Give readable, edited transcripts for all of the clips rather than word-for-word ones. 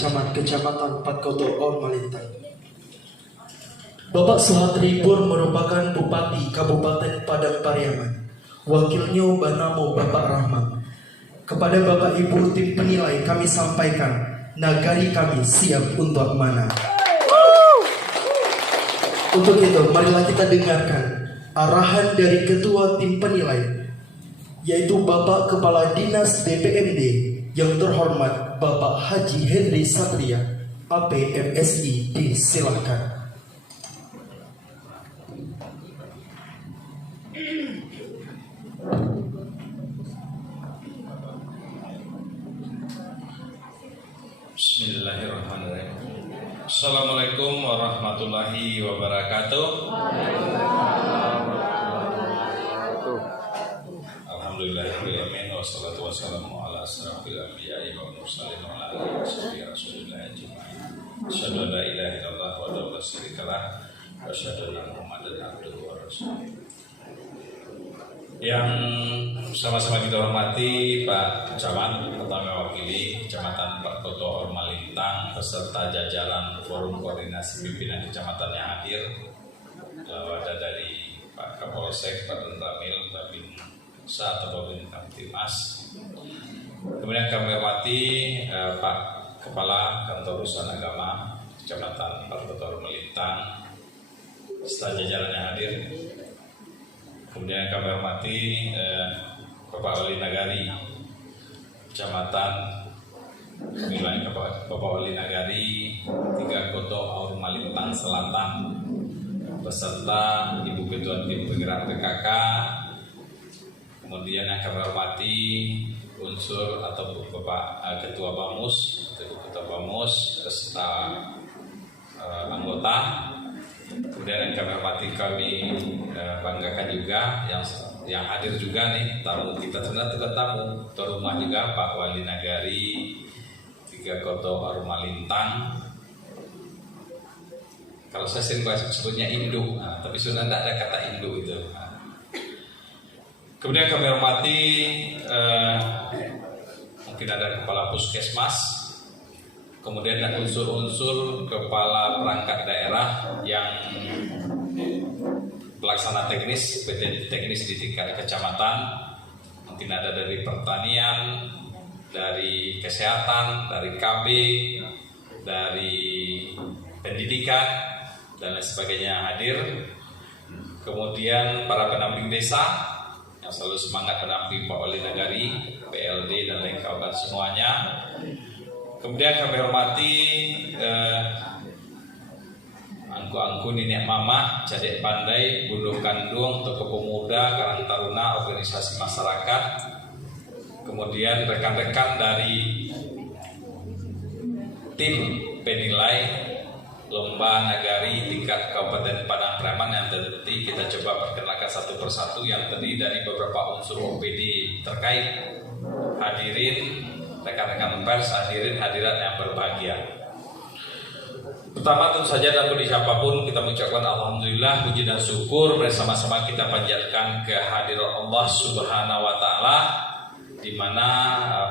Camat Kecamatan Patkoto Ormalintang. Bapak Suhatri Pur merupakan Bupati Kabupaten Padang Pariaman. Wakilnya Banamo Bapak Rahmat. Kepada Bapak Ibu tim penilai kami sampaikan, nagari kami siap untuk amanah. Untuk itu, marilah kita dengarkan arahan dari Ketua Tim Penilai, yaitu Bapak Kepala Dinas DPMD yang terhormat Bapak Haji Henry Satria, APMSI. Disilahkan. Bismillahirrahmanirrahim. Assalamualaikum warahmatullahi wabarakatuh. Alhamdulillahirrahmanirrahim. Wassalatu wassalamu ala asrafil anbiya'i wal mursalin wa ala alihi washabihi rasulillah ajma'in. Asyhadu an la ilaha illallah wahdahu la syarikalah wa asyhadu anna Muhammadan abduhu wa rasuluh. Yang sama-sama kita hormati Pak Camat atau mewakili Kecamatan Patkoto Ormalintang beserta jajaran Forum Koordinasi Pimpinan Kecamatan yang hadir, ada dari Pak Kapolsek, Pak Ramil, Babin Sa atau Babin Kamtimas. Kemudian kami hormati Pak Kepala Kantor Urusan Agama Kecamatan Patkoto Ormalintang beserta jajaran yang hadir. Kemudian kami hormati Bapak Wali Nagari Kecamatan wilayah Bapak Wali Nagari 3 Koto Ormalintang Selatan beserta Ibu Ketua Tim Penggerak PKK. Kemudian yang kami hormati unsur atau Bapak Ketua Bamus, Ketua Bamus beserta anggota. Kemudian yang kami hormati, kami banggakan juga yang hadir juga nih tamu kita, sebenarnya juga tamu tuan rumah juga Pak Wali Nagari 3 Koto Ormalintang. Kalau saya sering sebutnya induk, tapi sebenarnya tidak ada kata induk itu. Kemudian kami hormati mungkin ada Kepala Puskesmas. Kemudian ada unsur-unsur kepala perangkat daerah yang pelaksana teknis, PT teknis di tingkat kecamatan. Mungkin ada dari pertanian, dari kesehatan, dari KB, dari pendidikan, dan lain sebagainya hadir. Kemudian para pendamping desa yang selalu semangat mendampingi Pak Wali Nagari, PLD dan lain kawan semuanya. Kemudian kami hormati angku-angku nenek mama, cadek pandai, bunduh kandung, tokoh pemuda, karang taruna, organisasi masyarakat. Kemudian rekan-rekan dari tim penilai lomba nagari tingkat Kabupaten Padang Pariaman yang tadi kita coba perkenalkan satu persatu yang terdiri dari beberapa unsur OPD terkait. Hadirin rekan-rekan pers, hadirat yang berbahagia. Pertama tentu saja dan bagi siapapun kita mengucapkan alhamdulillah, puji dan syukur bersama-sama kita panjatkan kehadiran Allah Subhanahu wa taala, di mana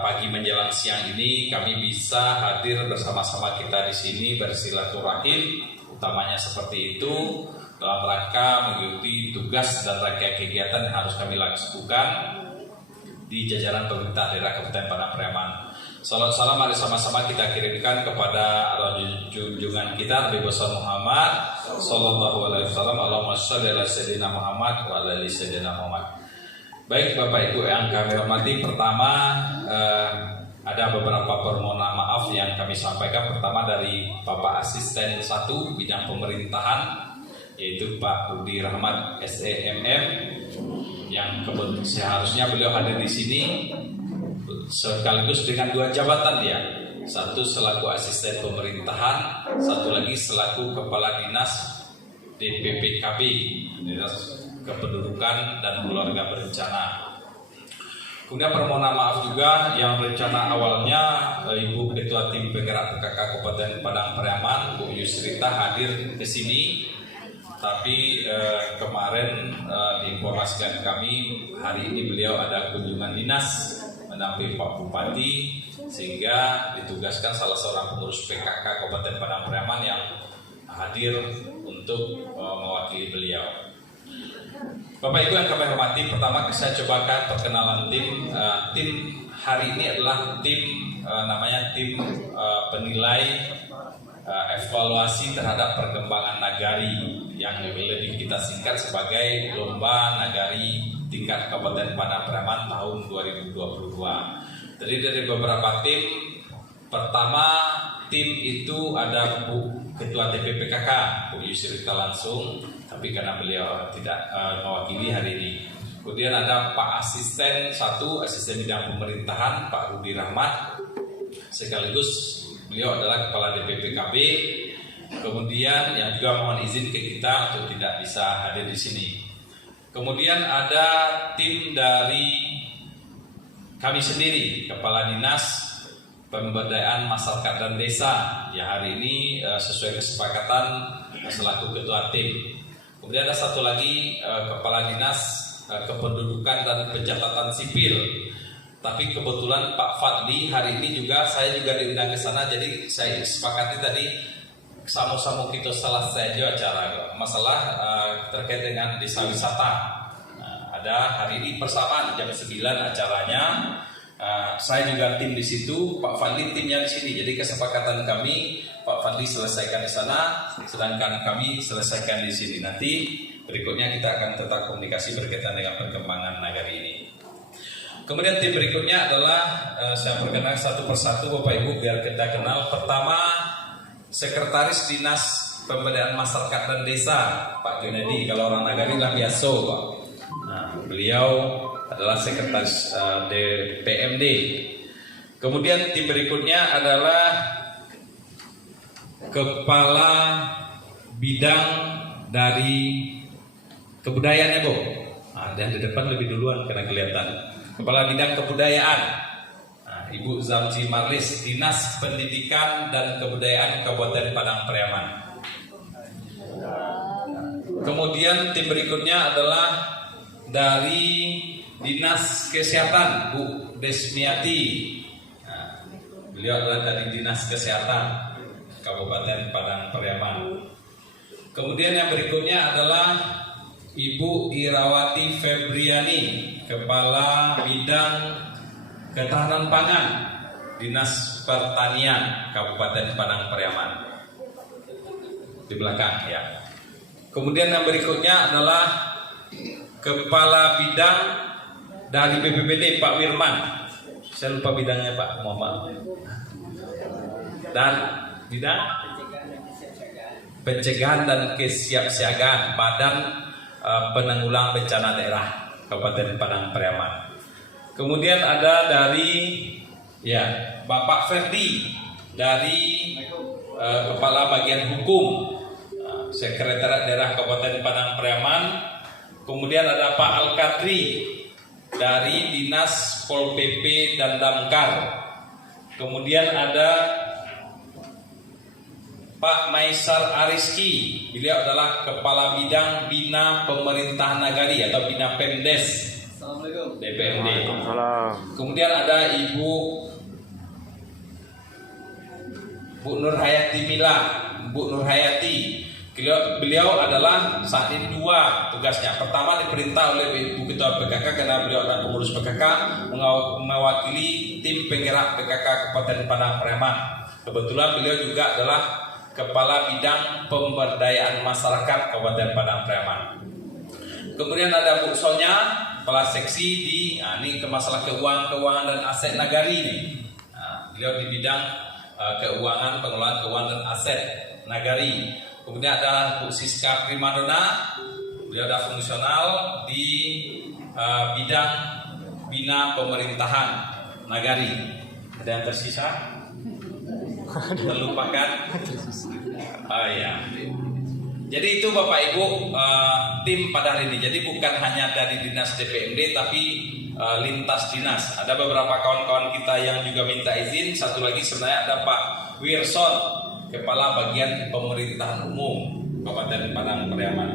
pagi menjelang siang ini kami bisa hadir bersama-sama kita di sini bersilaturahim, utamanya seperti itu dalam rangka mengikuti tugas dan rangkaian kegiatan yang harus kami lakukan di jajaran pemerintah daerah Kabupaten Padang Pariaman. Salam mari sama-sama kita kirimkan kepada junjungan kita Nabi besar Muhammad sallallahu alaihi wasallam. Allahumma shalli ala sayyidina Muhammad wa ala ali sayyidina Muhammad. Baik Bapak Ibu yang kami hormati, pertama ada beberapa permohonan maaf yang kami sampaikan. Pertama dari Bapak Asisten 1 bidang pemerintahan, yaitu Pak Rudi Rahmat SEMM, yang seharusnya beliau hadir di sini sekaligus dengan 2 jabatan dia, satu selaku asisten pemerintahan, satu lagi selaku kepala dinas DPPKB, Dinas Kependudukan dan Keluarga Berencana. Kemudian permohonan maaf juga yang rencana awalnya Ibu Ketua Tim Penggerak PKK Kabupaten Padang Pariaman Bu Yusrita hadir ke sini, tapi kemarin diinformasikan kami hari ini beliau ada kunjungan dinas mendampingi Pak Bupati, sehingga ditugaskan salah seorang pengurus PKK Kabupaten Padang Pariaman yang hadir untuk mewakili beliau. Bapak Ibu yang kami hormati, pertama saya cobakan perkenalan tim. Tim hari ini adalah tim namanya tim penilai evaluasi terhadap perkembangan nagari yang lebih kita singkat sebagai Lomba Nagari Tingkat Kabupaten Padang Pariaman tahun 2022. Jadi dari beberapa tim, pertama tim itu ada Bu Ketua TPPKK, Bu Yusrita langsung, tapi karena beliau tidak mewakili hari ini. Kemudian ada Pak Asisten Bidang Pemerintahan, Pak Rudi Rahmat, sekaligus beliau adalah Kepala DPPKB. Kemudian yang juga mohon izin ke kita untuk tidak bisa hadir di sini. Kemudian ada tim dari kami sendiri, Kepala Dinas Pemberdayaan Masyarakat dan Desa, ya hari ini sesuai kesepakatan selaku ketua tim. Kemudian ada satu lagi Kepala Dinas Kependudukan dan Pencatatan Sipil. Tapi kebetulan Pak Fadli hari ini saya juga diundang ke sana, jadi saya sepakati tadi sama-sama kita selesai aja acara masalah terkait dengan desa wisata. Ada hari ini persamaan jam 9 acaranya. Saya juga tim di situ, Pak Fadli timnya di sini. Jadi kesepakatan kami, Pak Fadli selesaikan di sana, sedangkan kami selesaikan di sini. Nanti berikutnya kita akan tetap komunikasi berkaitan dengan perkembangan nagari ini. Kemudian tim berikutnya adalah saya perkenalkan satu persatu Bapak Ibu biar kita kenal. Pertama, Sekretaris Dinas Pemberdayaan Masyarakat dan Desa, Pak Junedi. Kalau orang nagari lah biasa, Pak. Nah, beliau adalah Sekretaris DPMD. Kemudian tim berikutnya adalah Kepala Bidang dari Kebudayaan ya Bu. Nah, dan di depan lebih duluan karena kelihatan. Kepala Bidang Kebudayaan, Ibu Zamji Marlis, Dinas Pendidikan dan Kebudayaan Kabupaten Padang Pariaman. Kemudian tim berikutnya adalah dari Dinas Kesehatan, Bu Desmiati. Beliau adalah dari Dinas Kesehatan Kabupaten Padang Pariaman. Kemudian yang berikutnya adalah Ibu Irawati Febriani, Kepala Bidang Ketahanan Pangan, Dinas Pertanian Kabupaten Padang Pariaman. Di belakang ya. Kemudian yang berikutnya adalah Kepala Bidang dari BPBD Pak Wirman. Saya lupa bidangnya Pak, mohon maaf. Dan bidang pencegahan dan kesiapsiagaan Badan Penanggulangan Bencana Daerah Kabupaten Padang Pariaman. Kemudian ada dari Bapak Ferdi dari Kepala Bagian Hukum Sekretariat Daerah Kabupaten Padang Pariaman. Kemudian ada Pak Al-Kadri dari Dinas Pol PP dan Damkar. Kemudian ada Pak Maisar Ariski, beliau adalah Kepala Bidang Bina Pemerintahan Nagari atau Bina Pemdes DPMD. Kemudian ada Ibu Nur Hayati Mila, Bu Nur Hayati. Beliau adalah saat ini dua tugasnya. Pertama diperintah oleh Ibu Ketua PKK karena beliau adalah pengurus PKK mewakili tim penggerak PKK Kabupaten Padang Pariaman. Kebetulan beliau juga adalah Kepala Bidang Pemberdayaan Masyarakat Kabupaten Padang Pariaman. Kemudian ada Bu Sonya, Kepala Seksi di ini ke masalah keuangan dan aset nagari ini. Beliau di bidang keuangan, pengelolaan keuangan dan aset nagari. Kemudian ada Bu Siska Primadona, beliau ada fungsional di bidang bina pemerintahan nagari. Ada yang tersisa? Terlupakan? Jadi itu Bapak Ibu tim pada hari ini. Jadi bukan hanya dari Dinas DPMD tapi lintas dinas. Ada beberapa kawan-kawan kita yang juga minta izin. Satu lagi sebenarnya ada Pak Wirson, Kepala Bagian Pemerintahan Umum Kabupaten Padang Pariaman.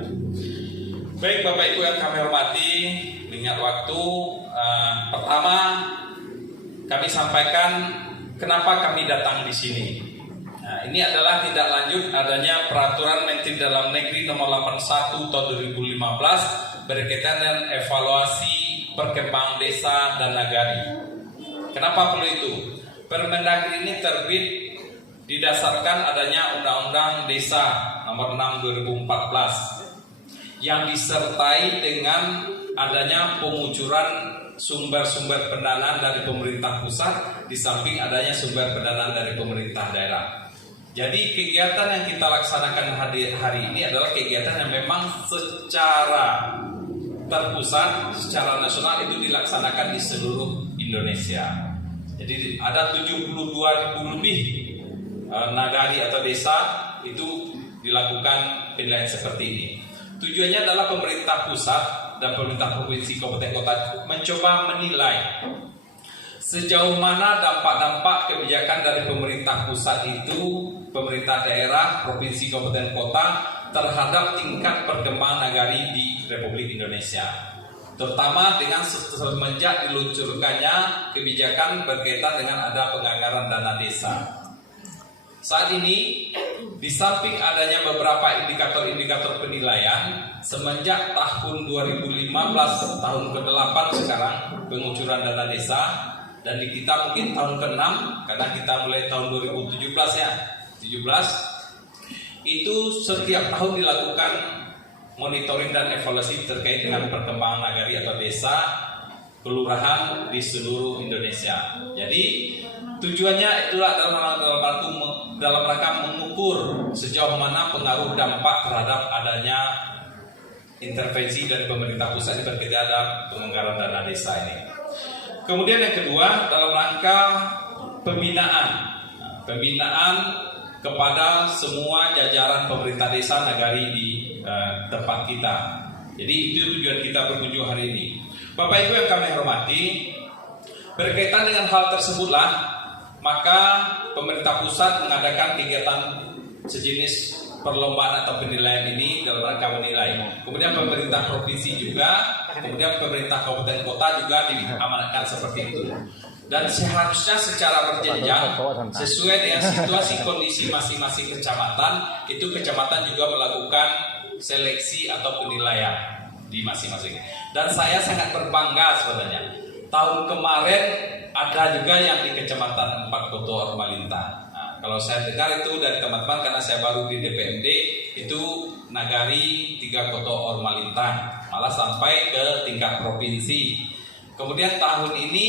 Baik Bapak Ibu yang kami hormati, ingat waktu pertama kami sampaikan kenapa kami datang di sini. Nah, ini adalah tindak lanjut adanya Peraturan Menteri Dalam Negeri Nomor 81 Tahun 2015 berkaitan dengan evaluasi perkembangan desa dan nagari. Kenapa perlu itu? Permendagri ini terbit didasarkan adanya Undang-Undang Desa Nomor 6 2014 yang disertai dengan adanya pengucuran sumber-sumber pendanaan dari pemerintah pusat di samping adanya sumber pendanaan dari pemerintah daerah. Jadi kegiatan yang kita laksanakan hari ini adalah kegiatan yang memang secara terpusat, secara nasional itu dilaksanakan di seluruh Indonesia. Jadi ada 72.000 lebih nagari atau desa itu dilakukan penilaian seperti ini. Tujuannya adalah pemerintah pusat dan pemerintah provinsi, kabupaten, kota mencoba menilai sejauh mana dampak-dampak kebijakan dari pemerintah pusat itu, pemerintah daerah, provinsi, kabupaten, kota terhadap tingkat perkembangan nagari di Republik Indonesia. Terutama dengan semenjak diluncurkannya kebijakan berkaitan dengan ada penganggaran dana desa. Saat ini, di samping adanya beberapa indikator-indikator penilaian, semenjak tahun 2015, tahun ke-8 sekarang, pengucuran dana desa, dan di kita mungkin tahun ke-6, karena kita mulai tahun 2017 ya, 17, itu setiap tahun dilakukan monitoring dan evaluasi terkait dengan perkembangan nagari atau desa, kelurahan di seluruh Indonesia. Jadi, tujuannya itulah dalam rangka mengukur sejauh mana pengaruh dampak terhadap adanya intervensi dari pemerintah pusat berkaitan dengan penganggaran dana desa ini. Kemudian yang kedua dalam rangka pembinaan kepada semua jajaran pemerintah desa nagari di tempat kita. Jadi itu tujuan kita berkunjung hari ini. Bapak Ibu yang kami hormati, berkaitan dengan hal tersebutlah maka pemerintah pusat mengadakan kegiatan sejenis perlombaan atau penilaian ini dalam rangka menilai. Kemudian pemerintah provinsi juga, kemudian pemerintah kabupaten kota juga diamanatkan seperti itu. Dan seharusnya secara berjenjang sesuai dengan situasi kondisi masing-masing kecamatan, itu kecamatan juga melakukan seleksi atau penilaian di masing-masing. Dan saya sangat berbangga sebenarnya. Tahun kemarin ada juga yang di Kecamatan 4 Koto Ormalintang. Nah, kalau saya dengar itu dari teman-teman karena saya baru di DPMD, itu nagari 3 Koto Ormalintang, malah sampai ke tingkat provinsi. Kemudian tahun ini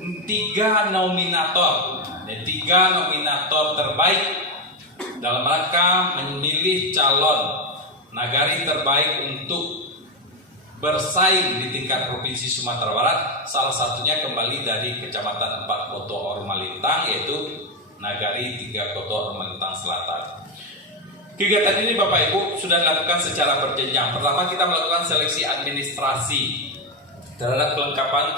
3 nominator terbaik dalam rangka memilih calon nagari terbaik untuk bersaing di tingkat provinsi Sumatera Barat. Salah satunya kembali dari Kecamatan 4 Koto Ormalintang, yaitu nagari 3 Koto Ormalintang Selatan. Kegiatan ini Bapak Ibu sudah dilakukan secara berjenjang. Pertama kita melakukan seleksi administrasi terhadap kelengkapan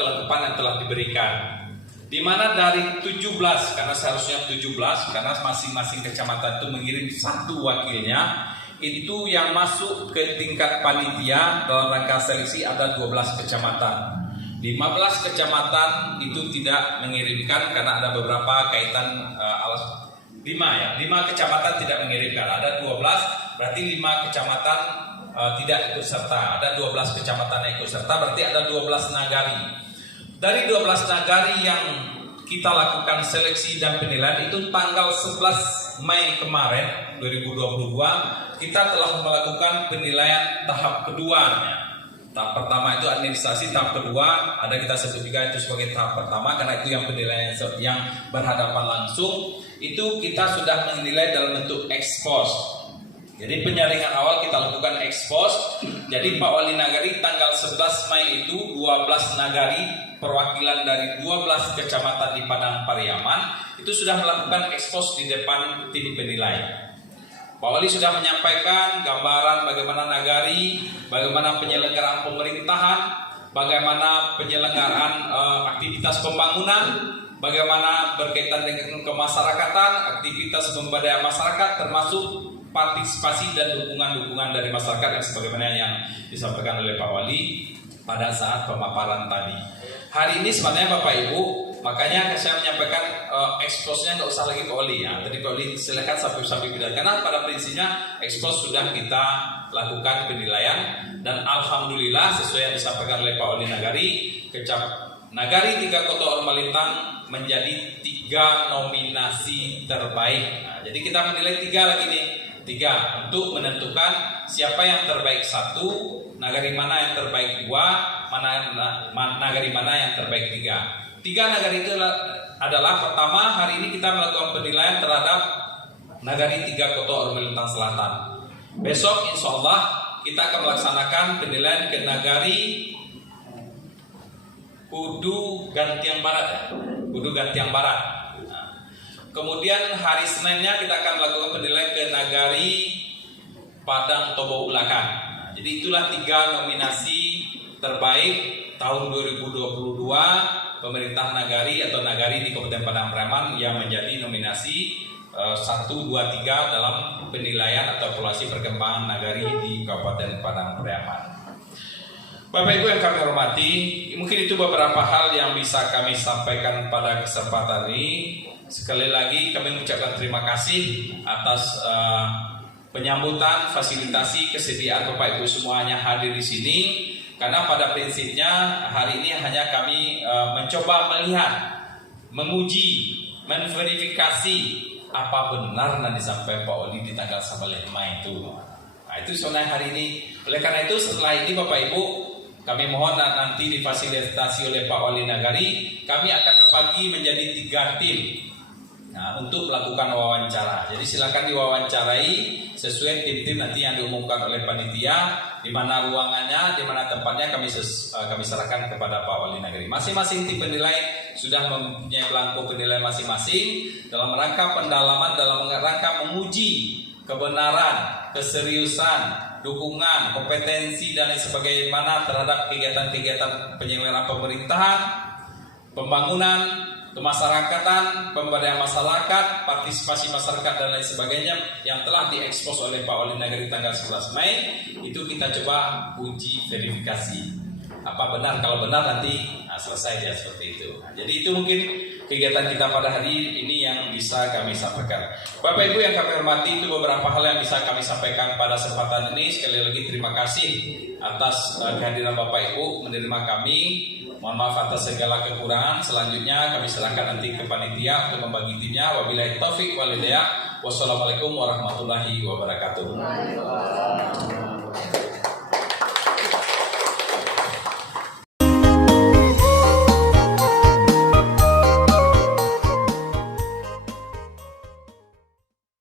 yang telah diberikan, di mana dari 17, karena seharusnya 17, karena masing-masing kecamatan itu mengirim 1 wakilnya, itu yang masuk ke tingkat panitia dalam rangka seleksi ada 12 kecamatan. 15 kecamatan itu tidak mengirimkan karena ada beberapa kaitan 5 kecamatan tidak mengirimkan. Ada 12, berarti 5 kecamatan tidak ikut serta. Ada 12 kecamatan yang ikut serta, berarti ada 12 nagari. Dari 12 nagari yang kita lakukan seleksi dan penilaian itu tanggal 11 Mei kemarin 2022 kita telah melakukan penilaian tahap keduanya. Tahap pertama itu administrasi, tahap kedua ada kita sebut juga itu sebagai tahap pertama karena itu yang penilaian yang berhadapan langsung. Itu kita sudah menilai dalam bentuk ex post. Jadi penyaringan awal kita lakukan ex post. Jadi Pak Wali Nagari tanggal 11 Mei itu 12 nagari perwakilan dari 12 kecamatan di Padang Pariaman itu sudah melakukan ex post di depan tim penilai. Pak Wali sudah menyampaikan gambaran bagaimana nagari, bagaimana penyelenggaraan pemerintahan, bagaimana penyelenggaraan aktivitas pembangunan, bagaimana berkaitan dengan kemasyarakatan, aktivitas pemberdayaan masyarakat, termasuk partisipasi dan dukungan-dukungan dari masyarakat yang sebagaimana yang disampaikan oleh Pak Wali pada saat pemaparan tadi. Hari ini sebenarnya Bapak Ibu Makanya saya menyampaikan expose-nya nggak usah lagi Pak Oli ya. Tadi Pak Oli silakan sampai pindah. Karena pada prinsipnya expose sudah kita lakukan penilaian dan alhamdulillah sesuai yang disampaikan oleh Pak Oli Nagari, Nagari 3 Kota Ormalintang menjadi 3 nominasi terbaik. Nah, jadi kita menilai 3 lagi nih, 3 untuk menentukan siapa yang terbaik 1, nagari mana yang terbaik 2, nagari mana yang terbaik 3. 3 nagari itu adalah pertama, hari ini kita melakukan penilaian terhadap nagari 3 Kota Ormalintang Selatan. Besok insya Allah kita akan melaksanakan penilaian ke nagari Kudu Gantiang Barat ya. Kudu Gantiang Barat. Nah, kemudian hari Seninnya kita akan melakukan penilaian ke nagari Padang Tobo Ulakan. Nah, jadi itulah 3 nominasi terbaik tahun 2022 pemerintah nagari atau nagari di Kabupaten Padang Pariaman yang menjadi nominasi 1, 2, 3 dalam penilaian atau evaluasi perkembangan nagari di Kabupaten Padang Pariaman. Bapak Ibu yang kami hormati, mungkin itu beberapa hal yang bisa kami sampaikan pada kesempatan ini. Sekali lagi kami mengucapkan terima kasih atas penyambutan, fasilitasi, kesediaan Bapak Ibu semuanya hadir di sini. Karena pada prinsipnya hari ini hanya kami mencoba melihat, menguji, menverifikasi apa benar yang disampaikan Pak Oli di tanggal 5 itu. Nah, itu sebenarnya hari ini. Oleh karena itu setelah ini Bapak Ibu, kami mohon nanti difasilitasi oleh Pak Wali Nagari, kami akan membagi menjadi 3 tim. Nah, untuk melakukan wawancara. Jadi silakan diwawancarai sesuai tim-tim nanti yang diumumkan oleh panitia, di mana ruangannya, di mana tempatnya kami serahkan kepada Pak Wali Nagari. Masing-masing tim penilai sudah mempunyai belangko penilaian masing-masing dalam rangka pendalaman, dalam rangka menguji kebenaran, keseriusan, dukungan, kompetensi dan lain sebagaimana terhadap kegiatan-kegiatan penyelenggaraan pemerintahan, pembangunan, kemasyarakatan, pemberdayaan masyarakat, partisipasi masyarakat dan lain sebagainya yang telah diekspos oleh Pak Wali Nagari tanggal 11 Mei. Itu kita coba uji verifikasi apa benar. Kalau benar nanti selesai ya seperti itu. Jadi itu mungkin kegiatan kita pada hari ini yang bisa kami sampaikan. Bapak Ibu yang kami hormati, itu beberapa hal yang bisa kami sampaikan pada kesempatan ini. Sekali lagi terima kasih atas kehadiran Bapak Ibu menerima kami. Mohon maaf atas segala kekurangan. Selanjutnya kami serahkan nanti ke panitia untuk membagi timnya. Wabillahi taufik wal hidayah. Wassalamualaikum warahmatullahi wabarakatuh.